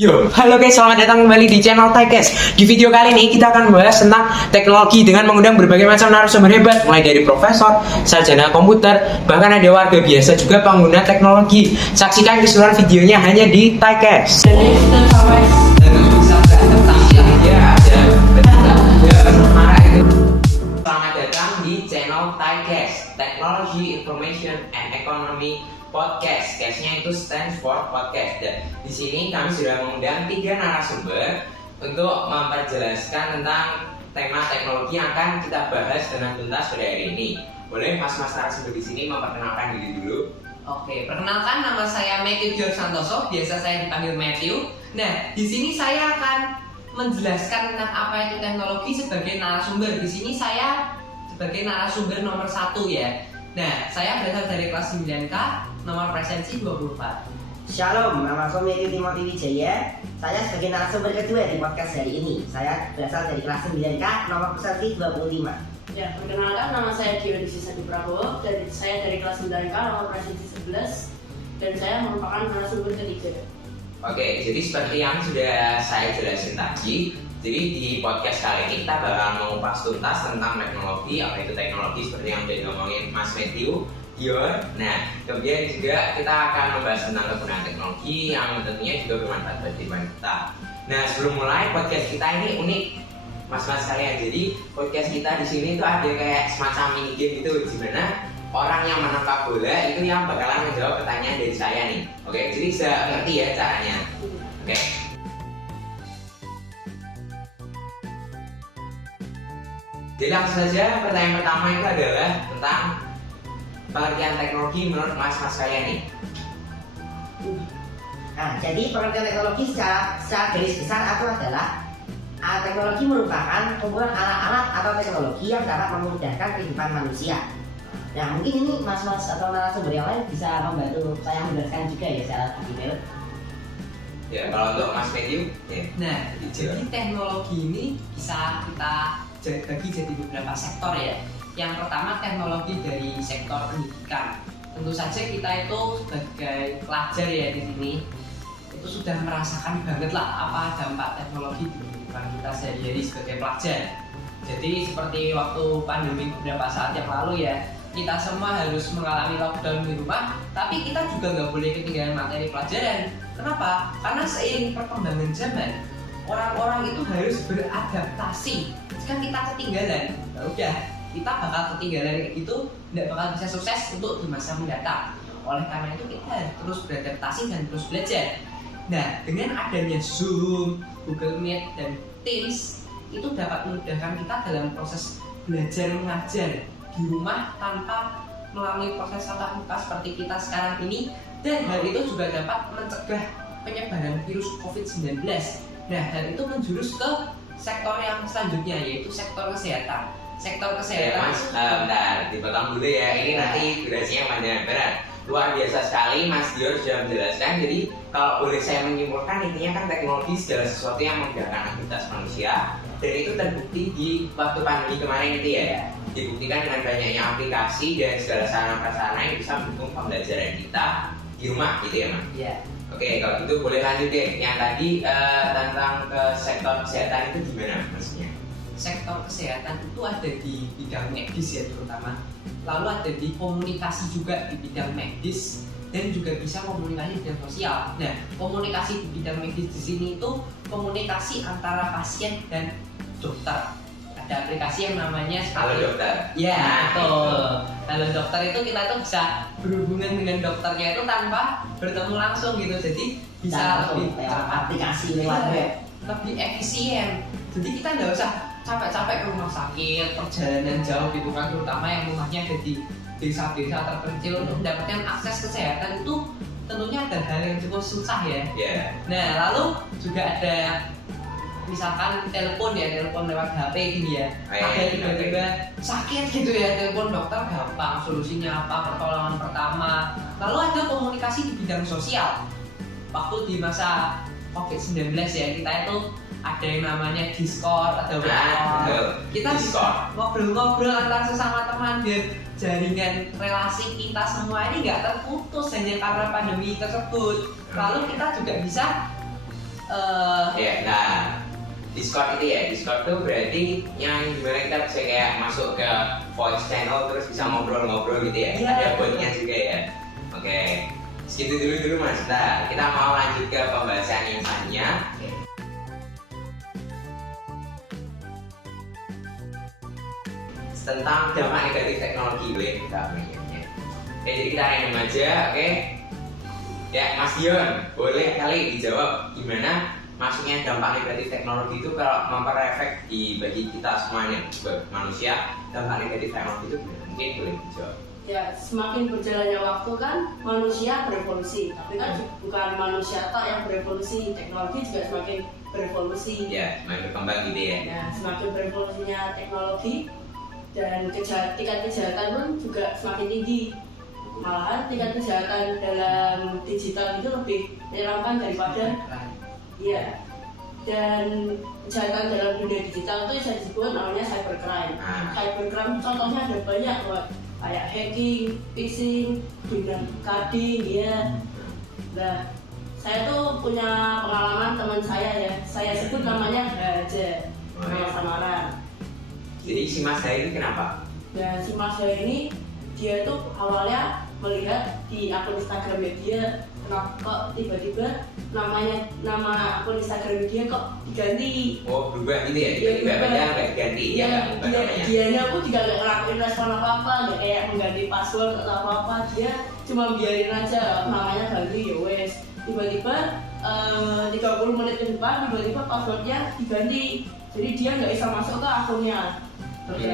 Yo, halo guys, selamat datang kembali di channel TechCast. Di video kali ini kita akan membahas tentang teknologi dengan mengundang berbagai macam narasumber hebat, mulai dari profesor, sarjana komputer, bahkan ada warga biasa juga pengguna teknologi. Saksikan keseluruhan videonya hanya di TechCast. Selamat datang di channel TechCast, Technology, Information, and Economy Podcast. Cast-nya itu stands for podcast. Dan di sini kami sudah mengundang 3 narasumber untuk memperjelaskan tentang tema teknologi yang akan kita bahas dengan tuntas pada hari ini. Boleh mas-mas narasumber di sini memperkenalkan diri dulu? Oke, perkenalkan nama saya Matthew George Santoso, biasa saya dipanggil Matthew. Nah, di sini saya akan menjelaskan tentang apa itu teknologi sebagai narasumber. Di sini saya sebagai narasumber nomor 1 ya. Nah, saya berasal dari kelas 9K, nomor presensi 24. Shalom, nama saya Matthew Timothy Wijaya. Saya sebagai narasumber kedua di podcast hari ini. Saya berasal dari kelas 9K, nomor presensi 25. Ya, perkenalkan nama saya Dio Sadi Prabowo dan saya dari kelas 9K nomor presensi 11 dan saya merupakan narasumber ketiga. Oke, jadi seperti yang sudah saya jelasin tadi, jadi di podcast kali ini kita bakal mengupas tuntas tentang teknologi, apa itu teknologi seperti yang udah ngomongin Mas Matthew, Dion. Nah, kemudian juga kita akan membahas tentang kegunaan teknologi yang tentunya juga bermanfaat bagi kita. Nah, sebelum mulai podcast kita ini unik, mas-mas kalian. Jadi podcast kita di sini tuh ada kayak semacam mini game gitu, di mana orang yang menangkap bola itu yang bakalan menjawab pertanyaan dari saya nih. Oke, jadi bisa ngerti ya caranya. Oke. Jadi langsung saja pertanyaan pertama itu adalah tentang pengertian teknologi menurut mas-mas kalian nih. Nah, jadi pengertian teknologi secara garis besar itu adalah teknologi merupakan kumpulan alat-alat atau teknologi yang dapat memudahkan kehidupan manusia. Nah, mungkin ini mas-mas atau narasumber yang lain bisa membantu saya menjelaskan juga ya secara detail. Ya, kalau untuk Mas Matthew, ya. Nah, jadi teknologi ini bisa kita bagi jadi beberapa sektor ya. Yang pertama teknologi dari sektor pendidikan. Tentu saja kita itu sebagai pelajar ya di sini itu sudah merasakan banget lah apa dampak teknologi di kehidupan kita sehari-hari sebagai pelajar. Jadi seperti waktu pandemi beberapa saat yang lalu ya, kita semua harus mengalami lockdown di rumah, tapi kita juga nggak boleh ketinggalan materi pelajaran. Kenapa? Karena seiring perkembangan zaman, orang-orang itu harus beradaptasi. Jika kita ketinggalan, ya udah kita bakal ketinggalan kayak gitu, nggak bakal bisa sukses untuk di masa mendatang. Oleh karena itu kita harus terus beradaptasi dan terus belajar. Nah, dengan adanya Zoom, Google Meet, dan Teams, itu dapat memudahkan kita dalam proses belajar mengajar di rumah tanpa melalui proses tatap muka seperti kita sekarang ini, dan hal itu juga dapat mencegah penyebaran virus COVID-19. Nah, hal itu menjurus ke sektor yang selanjutnya, yaitu sektor kesehatan. Sektor Ya, kesehatan. Mas, bentar, dipotong dulu ya. Ini nanti durasinya panjang berat. Luar biasa sekali Mas Dior sudah menjelaskan. Jadi kalau boleh saya menyimpulkan, intinya kan teknologi segala sesuatu yang memudahkan aktivitas manusia, dan itu terbukti di waktu pandemi kemarin itu ya. Dibuktikan dengan banyaknya aplikasi dan segala sarana prasarana yang bisa mendukung pembelajaran kita di rumah gitu ya Mas. Ya. Oke, kalau gitu boleh lanjut deh. Yang tadi tentang ke sektor kesehatan itu gimana maksudnya? Sektor kesehatan itu ada di bidang medis ya terutama, lalu ada di komunikasi juga di bidang medis, dan juga bisa komunikasi di bidang sosial. Nah, komunikasi di bidang medis di sini itu komunikasi antara pasien dan dokter. Ada aplikasi yang namanya Halo dokter. Ya, betul. Halo dokter itu kita tuh bisa berhubungan dengan dokternya itu tanpa bertemu langsung gitu. Jadi bisa lebih cepat, aplikasi lewat web. lebih efisien. Jadi kita nggak usah capek-capek ke rumah sakit, perjalanan jauh gitu kan, terutama yang rumahnya ada di desa-desa terpencil untuk mendapatkan akses kesehatan itu tentunya ada hal yang cukup susah ya. Ya. Nah, lalu juga ada misalkan telepon lewat HP gini ya. Ada tiba-tiba sakit gitu ya, telepon dokter gampang, solusinya apa, pertolongan pertama. Lalu ada komunikasi di bidang sosial. Waktu di masa COVID-19 ya, kita itu ada yang namanya Discord, ada WhatsApp. Kita bisa ngobrol-ngobrol antar sesama teman dan jaringan relasi kita semua ini nggak terputus hanya karena pandemi tersebut. Lalu kita juga bisa Ya, nah Discord itu ya, Discord tuh berarti yang gimana kita bisa kayak masuk ke voice channel terus bisa ngobrol-ngobrol gitu ya. Iya. Ada botnya juga ya. Oke, segitu dulu Mas. Nah, kita mau lanjut ke pembahasan yang selanjutnya. Tentang dampak negatif teknologi, boleh kita mengingatnya. Oke, jadi kita random aja, oke? Ya, Mas Dion, boleh kali dijawab gimana masuknya dampak negatif teknologi itu kalau memperefek bagi kita semuanya sebagai manusia, dampak negatif teknologi itu gimana? Mungkin boleh dijawab. Ya, semakin berjalannya waktu kan manusia berevolusi, tapi kan bukan manusia tok yang berevolusi, teknologi juga semakin berevolusi. Ya, semakin berkembang gitu ya. Nah, semakin berevolusinya teknologi dan tingkat kejahatan pun juga semakin tinggi. Malahan tingkat kejahatan dalam digital itu lebih menyeramkan daripada iya. Dan kejahatan dalam dunia digital itu bisa disebut namanya cybercrime. Cybercrime contohnya ada banyak, buat kayak hacking, phishing, coding, ya. Nah, saya tuh punya pengalaman teman saya ya. Saya sebut namanya Haja, nama samaran. Jadi si Mas Dai ini kenapa? Dan si Mas Dai ini dia tuh awalnya melihat di akun Instagramnya dia, kenapa kok tiba-tiba nama akun Instagram dia kok diganti. Oh, berubah gitu ya? Tiba-tiba padahal nggak diganti ya? Dianya pun juga nggak ngelakuin respon apa-apa, nggak kayak mengganti password atau apa-apa. Dia cuma biarin aja namanya ganti, ya wes. Tiba-tiba 30 menit ke depan tiba-tiba passwordnya diganti, jadi dia nggak bisa masuk ke akunnya. Terus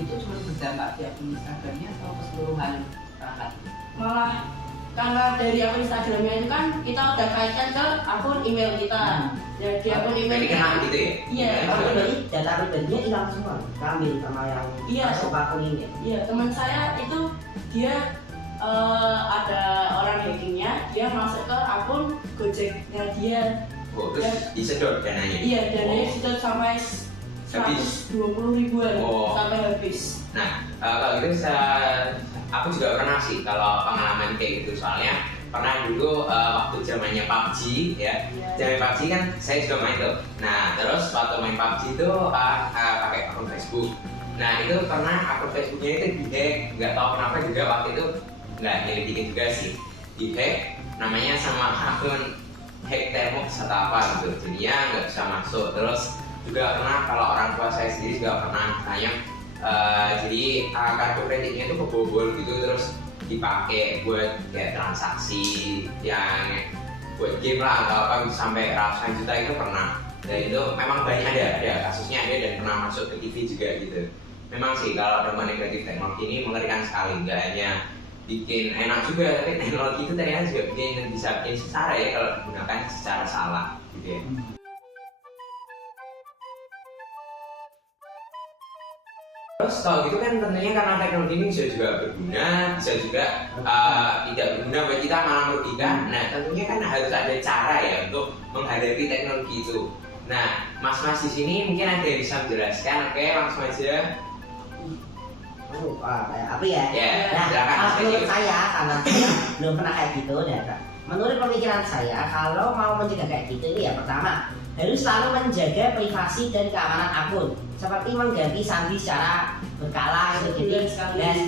itu cuma berdampak di akun Instagramnya atau keseluruhan perangkat? Malah karena dari akun Instagramnya itu kan kita udah kaitkan ke akun email kita. Ya di akun email Jadi kena gitu ya? Iya. Kalau dari data pribadinya hilang semua, ambil sama yang masuk akun ini. Iya, teman saya itu dia ada orang hackingnya, dia masuk ke akun Gojeknya dia. Oh, terus disedot dananya? Iya, dananya sudah sampai 120 ribuan sampai habis. Nah, kalau gitu aku juga pernah sih kalau pengalaman kayak gitu, soalnya pernah dulu waktu zamannya PUBG ya. Zaman PUBG kan saya juga main tuh. Nah, terus waktu main PUBG itu pakai akun Facebook. Nah, itu pernah akun Facebooknya itu dihack, nggak tahu kenapa juga waktu itu nggak nyelidikin juga sih. Dihack namanya sama akun hack termux atau apa gitu. Jadinya nggak bisa masuk. Terus juga pernah kalau orang tua saya sendiri juga pernah tanya, jadi kartu kreditnya itu kebobol gitu, terus dipakai buat kayak transaksi yang buat game lah atau apa gitu, sampai ratusan juta itu pernah. Dan itu memang banyak ada kasusnya ada dan pernah masuk ke TV juga gitu. Memang sih kalau dampak negatif teknologi ini mengerikan sekali, nggak hanya bikin enak juga, tapi teknologi itu ternyata juga bisa bikin sengsara ya kalau digunakan secara salah gitu ya. Terus kalau gitu kan tentunya karena teknologi ini bisa juga berguna, bisa juga tidak berguna buat kita, malah merugikan. Nah, tentunya kan harus ada cara ya untuk menghadapi teknologi itu. Nah, mas-mas di sini mungkin ada yang bisa menjelaskan. Oke, langsung aja. Apa ya? Nah, kalau menurut saya, karena saya belum pernah kayak gitu, menurut pemikiran saya, kalau mau mencegah kayak gitu ini ya pertama harus selalu menjaga privasi dan keamanan akun, seperti mengganti sandi secara berkala gitu. Jadi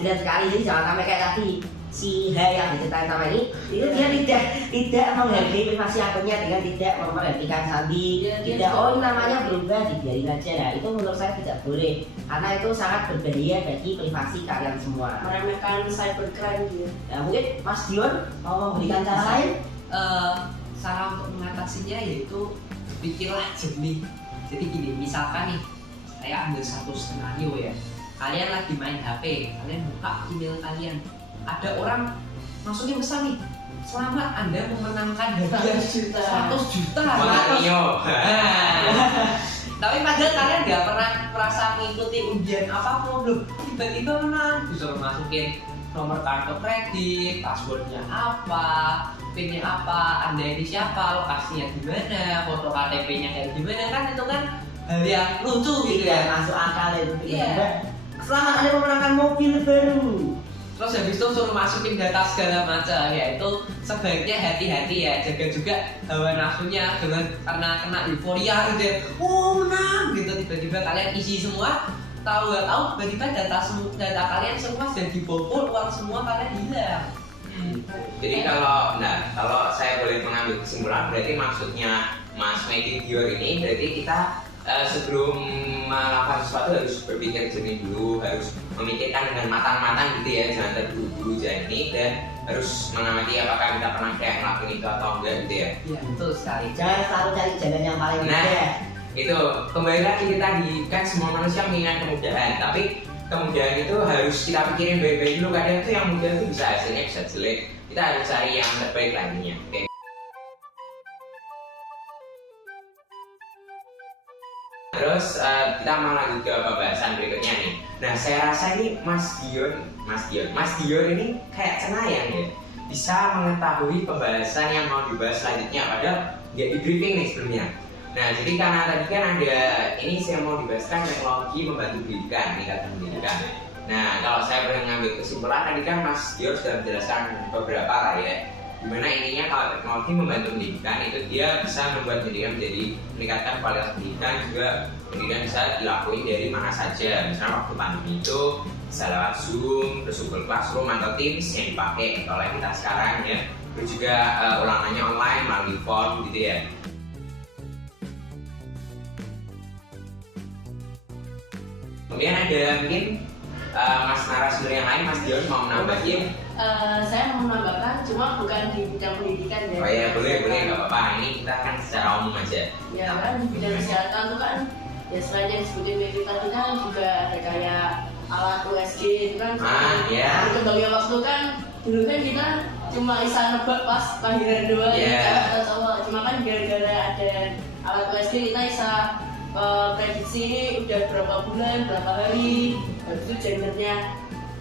dan sekali, jadi jangan sampai kayak tadi si Hai yang diceritain sama ini, itu dia tidak menghargai privasi akunnya dengan tidak memperhatikan sandi, tidak ini namanya berubah, dibiarin aja. Nah, itu menurut saya tidak boleh, karena itu sangat berbahaya bagi privasi kalian semua. Meremehkan cybercrime dia. Nah, mungkin Mas Dion mau memberikan cara lain? Cara untuk mengatasinya yaitu pikirlah jernih. Jadi gini, misalkan nih saya ambil satu skenario ya, kalian lagi main HP, kalian buka email kalian, ada orang masukin pesan nih, selamat Anda memenangkan hadiah 100 juta. Tapi padahal kalian nggak pernah merasa mengikuti undian apapun, loh tiba-tiba menang, bisa masukin nomor kartu kredit, passwordnya apa, pinnya apa, Anda ini siapa, lokasinya di mana, foto KTP-nya kayak gimana, kan itu kan hal yang lucu gitu ya, masuk akal itu. Iya. Selamat Anda memenangkan mobil baru. Terus habis itu suruh masukin data segala macam, ya itu sebaiknya hati-hati ya, jaga juga hawa nafsunya, jangan karena kena euforia gitu ya, oh menang gitu, tiba-tiba kalian isi semua, tahu nggak tahu tiba-tiba data kalian semua sudah dibobol, uang semua kalian hilang. Jadi kalau saya boleh mengambil kesimpulan, berarti maksudnya Mas Matthew Dior ini berarti kita sebelum melakukan sesuatu harus berpikir jernih dulu, harus memikirkan dengan matang-matang gitu ya, jangan terburu-buru jadi, dan harus mengamati apakah kita pernah kayak ngelakuin itu atau enggak gitu ya. Iya betul sekali. Jangan selalu cari jalan yang paling Nah, mudah. itu kembali lagi kita tadi kan semua manusia menginginkan kemudahan, tapi kemudahan itu harus kita pikirin baik-baik dulu, kadang itu yang mudah itu bisa hasilnya bisa jelek, kita harus cari yang terbaik lainnya. Oke. Terus kita mau lanjut ke pembahasan berikutnya nih. Nah, saya rasa ini Mas Dior ini kayak cenayang ya, bisa mengetahui pembahasan yang mau dibahas selanjutnya, padahal nggak di briefing nih sebelumnya. Nah, jadi karena tadi kan ada ini saya mau dibahaskan teknologi membantu pendidikan, meningkatkan pendidikan. Nah, kalau saya boleh mengambil kesimpulan tadi kan Mas Dior sudah menjelaskan beberapa lah ya, dimana intinya kalau teknologi membantu pendidikan itu dia bisa membuat pendidikan menjadi meningkatkan kualitas pendidikan, juga pendidikan bisa dilakuin dari mana saja. Misalnya waktu pandemi itu bisa lewat Zoom, terus Google Classroom atau Teams yang dipakai oleh kita sekarang ya, terus juga ulangannya online melalui form gitu ya. Kemudian ada mungkin Mas narasumber yang lain, Mas Dion mau menambahin? Saya mau menambahkan, cuma bukan di bidang pendidikan ya. Oh iya, boleh, nggak apa-apa. Ini kita kan secara umum aja. Ya kan, di bidang kesehatan tuh kan, ya selain yang disebutin Mary tadi kan juga ada kayak alat USG itu kan. Iya. Kembali waktu kan, dulu kan kita cuma bisa nebak pas lahiran doang. Iya. Cuma kan gara-gara ada alat USG kita bisa prediksi ini udah berapa bulan, berapa hari, habis itu gendernya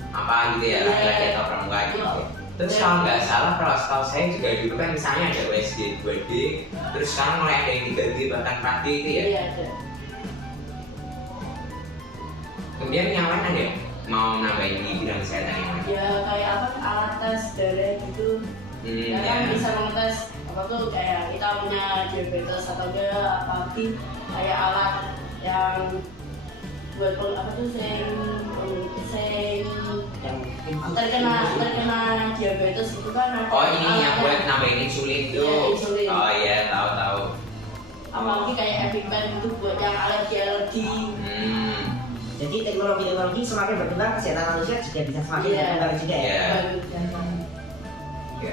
apa gitu ya, laki-laki atau perempuan gitu. Terus kalau nggak salah, kalau setahu saya juga dulu kan misalnya ada USG 2D, terus sekarang mulai ada yang 3D bahkan 4D itu ya. Iya ada. Kemudian yang lain ada mau nambahin di bidang kesehatan yang lain? Ya kayak apa, alat tes darah gitu. Ya kan bisa mengetes apa tuh kayak kita punya diabetes atau enggak, apalagi kayak alat yang buat apa tuh Yang terkena diabetes itu kan ada. Oh ini yang buat nambahin insulin tuh. Iya, insulin. Oh iya, tahu. Apalagi kayak EpiPen itu buat yang alergi. Jadi teknologi semakin berkembang, kesehatan manusia juga bisa semakin Iya. berkembang juga ya. Iya. Bagus. Oke.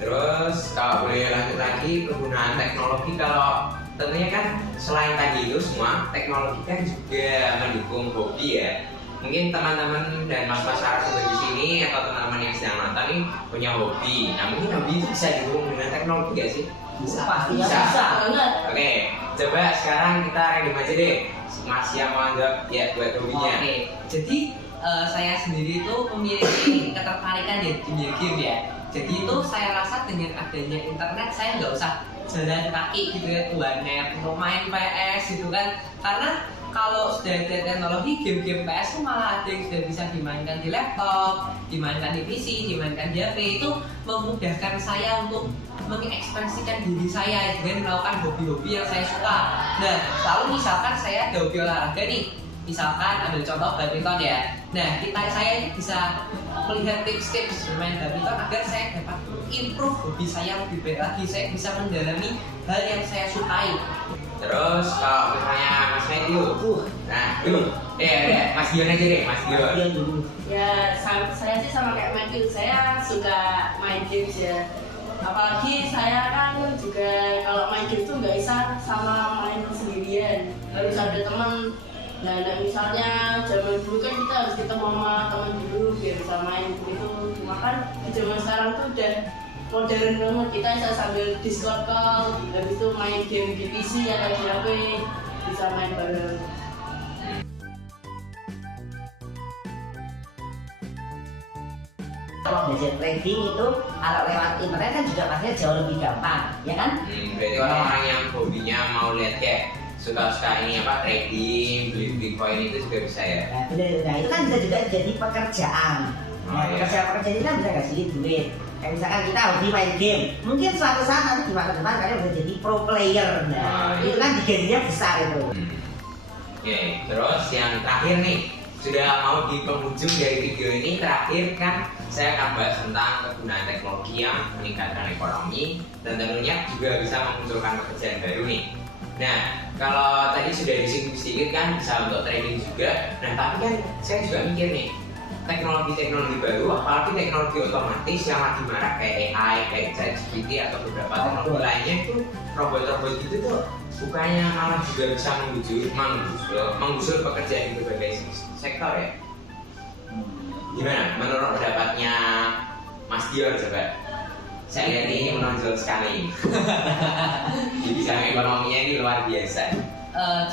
Terus kalau boleh lanjut lagi penggunaan teknologi, kalau tentunya kan selain tadi itu semua teknologi kan juga mendukung hobi ya. Mungkin teman-teman dan mas-mas narasumber di sini atau teman-teman yang sedang nonton ini punya hobi. Nah mungkin hobi itu bisa didukung dengan teknologi gak sih? Bisa. Pastinya Bisa. bisa. Banget. Oke, coba sekarang kita random aja deh. Mas yang mau jawab ya buat hobinya. Oke, jadi saya sendiri itu memiliki ketertarikan di dunia game ya. Jadi itu saya rasa dengan adanya internet saya nggak usah jalan kaki gitu ya ke warnet untuk main PS gitu kan. Karena kalau sudah ada teknologi, game-game PS itu malah ada yang sudah bisa dimainkan di laptop, dimainkan di PC, dimainkan di HP. Itu memudahkan saya untuk mengekspresikan diri saya dengan melakukan hobi-hobi yang saya suka. Nah, lalu misalkan saya ada hobi olahraga nih, misalkan ambil contoh badminton ya. Nah, saya ini bisa melihat tips-tips bermain badminton agar saya dapat improve hobi saya lebih baik lagi. Saya bisa mendalami hal yang saya sukai. Terus kalau misalnya Mas Matthew, nah dulu, Mas Dion aja deh, Mas Dion. Yang dulu. Ya saya sih sama kayak Matthew, saya suka main games ya. Apalagi saya kan juga kalau main game tuh nggak bisa sama main sendirian, harus ada teman. Nah, misalnya zaman dulu kan kita harus ketemu sama teman dulu biar bisa main gitu. Cuma kan di zaman sekarang tuh udah modern banget, kita bisa sambil Discord call, habis itu main game di PC atau di HP, bisa main bareng. Kalau belajar trading itu kalau lewat internet kan juga pastinya jauh lebih gampang, ya kan? Berarti orang-orang yang hobinya mau lihat kayak suka ini apa trading, beli Bitcoin itu juga bisa ya. Nah, bener, nah itu kan bisa juga jadi pekerjaan. Nah, iya. pekerjaan ini kan bisa ngasih duit. Kayak misalkan kita hobi main game, mungkin suatu saat nanti di masa depan kalian bisa jadi pro player. Nah, itu kan digajinya besar itu. Oke, terus yang terakhir nih, sudah mau di penghujung dari video ini. Terakhir kan saya akan bahas tentang kegunaan teknologi yang meningkatkan ekonomi dan tentunya juga bisa memunculkan pekerjaan baru nih. Nah, kalau tadi sudah disinggung sedikit kan bisa untuk trading juga. Nah, tapi kan saya juga mikir nih, teknologi-teknologi baru, apalagi teknologi otomatis yang lagi marak kayak AI, kayak ChatGPT atau beberapa teknologi lainnya itu robot-robot gitu tuh bukannya malah juga bisa menggusur pekerjaan di berbagai sektor ya? Gimana? Menurut pendapatnya Mas Dior coba? Saya lihat ini menonjol sekali. Di bidang ekonominya ini luar biasa.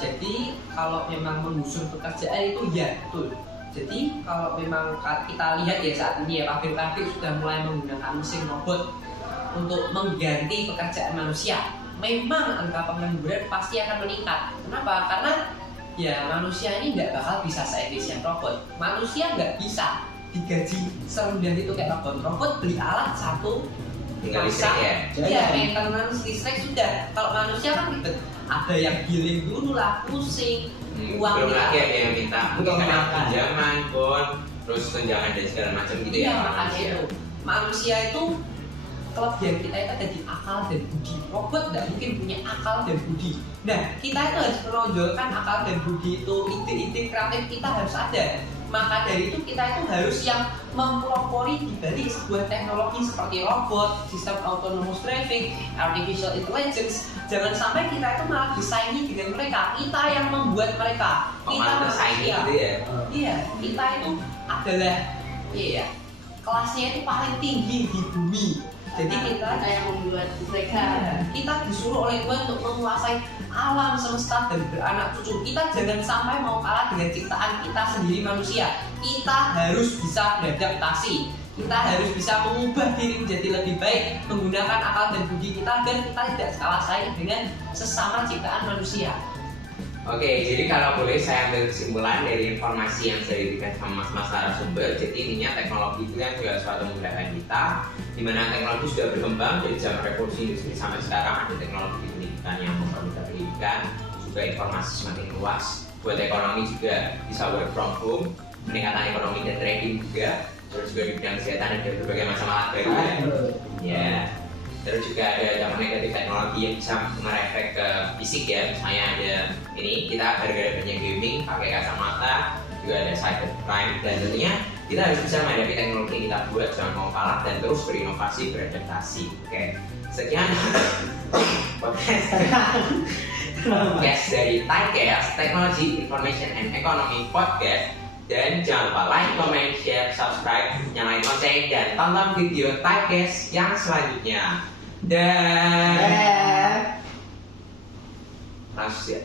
Jadi kalau memang menggusur pekerjaan itu ya betul. Jadi kalau memang kita lihat ya saat ini ya pabrik-pabrik sudah mulai menggunakan mesin robot untuk mengganti pekerjaan manusia. Memang angka pengangguran pasti akan meningkat. Kenapa? Karena ya manusia ini nggak bakal bisa seefisien robot. Manusia nggak bisa digaji serendah itu kayak robot. Robot beli alat satu, Tinggal listrik ya? Iya, maintenance listrik sudah. Kalau manusia kan ribet. Ada yang giling dulu lah, pusing. Uang Belum kita. lagi ada yang minta mungkin Uang kadang makan. pinjaman, bon, terus tunjangan dan segala macam gitu Iya, ya. makanya itu. Manusia itu kelebihan kita itu ada di akal dan budi. Robot nggak mungkin punya akal dan budi. Nah, kita itu harus menonjolkan akal dan budi itu, ide-ide kreatif kita harus ada. Maka dari itu kita itu harus yang mempelopori di balik sebuah teknologi seperti robot, sistem autonomous driving, artificial intelligence. Jangan sampai kita itu malah disaingi dengan mereka. Kita yang membuat mereka. Kita Malah tersaingi manusia. gitu ya. Iya, kita itu adalah kelasnya itu paling tinggi di bumi. Jadi kita yang membuat mereka. kita disuruh oleh Tuhan untuk menguasai alam semesta dan beranak cucu. Kita jangan sampai mau kalah dengan ciptaan kita sendiri manusia. Kita harus bisa beradaptasi. Kita harus bisa mengubah diri menjadi lebih baik menggunakan akal dan budi kita agar kita tidak kalah saing dengan sesama ciptaan manusia. Oke, jadi kalau boleh saya ambil kesimpulan dari informasi yang saya diberikan sama mas narasumber. Jadi intinya teknologi itu kan juga suatu memudahkan kita, di mana teknologi sudah berkembang dari zaman revolusi industri sampai sekarang. Ada teknologi pendidikan yang mempermudah pendidikan, juga informasi semakin luas. Buat ekonomi juga bisa work from home, peningkatan ekonomi dan trading juga. Terus juga di bidang kesehatan ada berbagai macam alat baru ya. Ya. Terus juga ada dampak negatif teknologi yang bisa mereflek ke fisik ya. Misalnya ada ini kita gara-gara banyak gaming pakai kacamata, juga ada cybercrime dan tentunya kita harus bisa menghadapi teknologi yang kita buat, jangan mau kalah dan terus berinovasi, beradaptasi. Oke, sekian podcast dari Typecast Technology Information and Economy Podcast. Dan jangan lupa like, comment, share, subscribe, nyalain lonceng dan tonton video Typecast yang selanjutnya. Dan langsung ya.